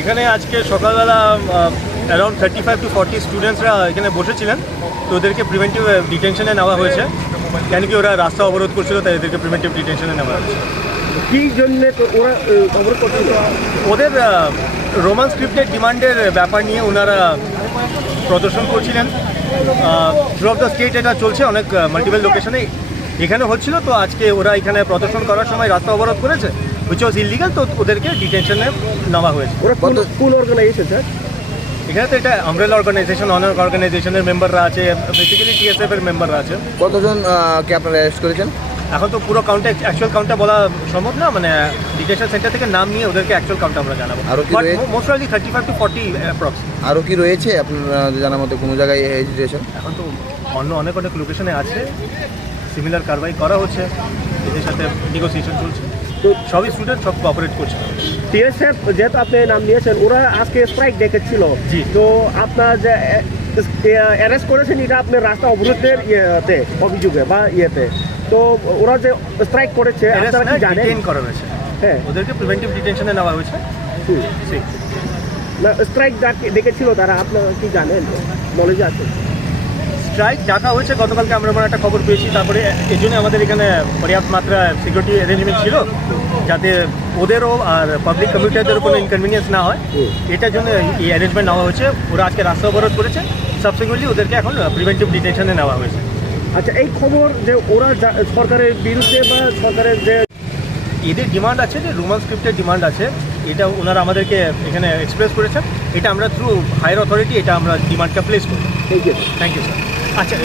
এখানে আজকে সকালবেলা অ্যারাউন্ড 35 to 40 স্টুডেন্টসরা এখানে বসেছিলেন, তো ওদেরকে প্রিভেন্টিভ ডিটেনশনে নেওয়া হয়েছে। কেন কি ওরা রাস্তা অবরোধ করছিল, তাই এদেরকে প্রিভেন্টিভ ডিটেনশনে নেওয়া হয়েছে। কী জন্যে ওরা অবরোধ করছিল? ওদের রোমান স্ক্রিপ্টের ডিমান্ডের ব্যাপার নিয়ে ওনারা প্রদর্শন করছিলেন। থ্রু অফ দ্য স্টেট এটা চলছে, অনেক মাল্টিপল লোকেশনে এখানে হচ্ছিল। তো আজকে ওরা এখানে প্রদর্শন করার সময় রাস্তা অবরোধ করেছে, হুইচ ওয়াজ ইলিগাল, তো ওদেরকে ডিটেনশনে নেওয়া হয়েছে। ওরা কোন অর্গানাইজেশন স্যার? এখানে তো এটা আমব্রেলা অর্গানাইজেশন, অনার অর্গানাইজেশনের মেম্বাররা আছে, বেসিক্যালি টিএসএফ এর মেম্বাররা আছে। কতজন কে আপনারা অ্যারেস্ট করেছেন? এখন তো পুরো কাউন্টে অ্যাকচুয়াল কাউন্টটা বলা সম্ভব না, মানে ডিটেনশন সেন্টার থেকে নাম নিয়ে ওদেরকে অ্যাকচুয়াল কাউন্ট আমরা জানাবো। But most probably 35 to 40 approx. আরও কি রয়েছে আপনার জানার মতো কোনো জায়গায় হেজিটেশন? এখন তো অনেক লোকেশনে আছে, সিমিলার কারবাই করা হচ্ছে, এদের সাথে নেগোসিয়েশন চলছে। তো সবই স্টুডেন্ট সব কোঅপারেট করছে। টিএসএফ যেহেতু আপনি নাম নিয়েছেন, ওরা আজকে স্ট্রাইক ডেকেছিল। জি। তো আপনার যে অ্যারেস্ট করেছেন, এটা আপনার রাস্তা অবরোধের ইয়েতে অভিযোগে বা ইয়েতে, তো ওরা যে স্ট্রাইক করেছে আপনারা কি জানেন? ডিটেইন করা হয়েছে, হ্যাঁ, ওদেরকে প্রিভেন্টিভ ডিটেনশনে নেওয়া হয়েছে। না স্ট্রাইক ডেকেছিল তারা, আপনারা কি জানেন? নলেজে আছে? স্ট্রাইক ডাকা হয়েছে গতকালকে, আমরা একটা খবর পেয়েছি। তারপরে এই জন্য আমাদের এখানে পর্যাপ্ত মাত্রা সিকিউরিটি অ্যারেঞ্জমেন্ট ছিল, যাতে ওদেরও আর পাবলিক কমিউনিটিদেরও কোনো ইনকনভিনিয়েন্স না হয়, এটার জন্য এই অ্যারেঞ্জমেন্ট নেওয়া হয়েছে। ওরা আজকে রাস্তা অবরোধ করেছে, সাবসিকুয়েন্টলি ওদেরকে এখন প্রিভেন্টিভ ডিটেনশনে নেওয়া হয়েছে। আচ্ছা, এই খবর যে ওরা সরকারের বিরুদ্ধে বা সরকারের যে এদের ডিমান্ড আছে, যে রোমান স্ক্রিপ্টের ডিমান্ড আছে, এটা ওনারা আমাদেরকে এখানে এক্সপ্রেস করেছেন। এটা আমরা থ্রু হায়ার অথরিটি এটা আমরা ডিমান্ডটা প্লেস করি। Thank you sir. আচ্ছা।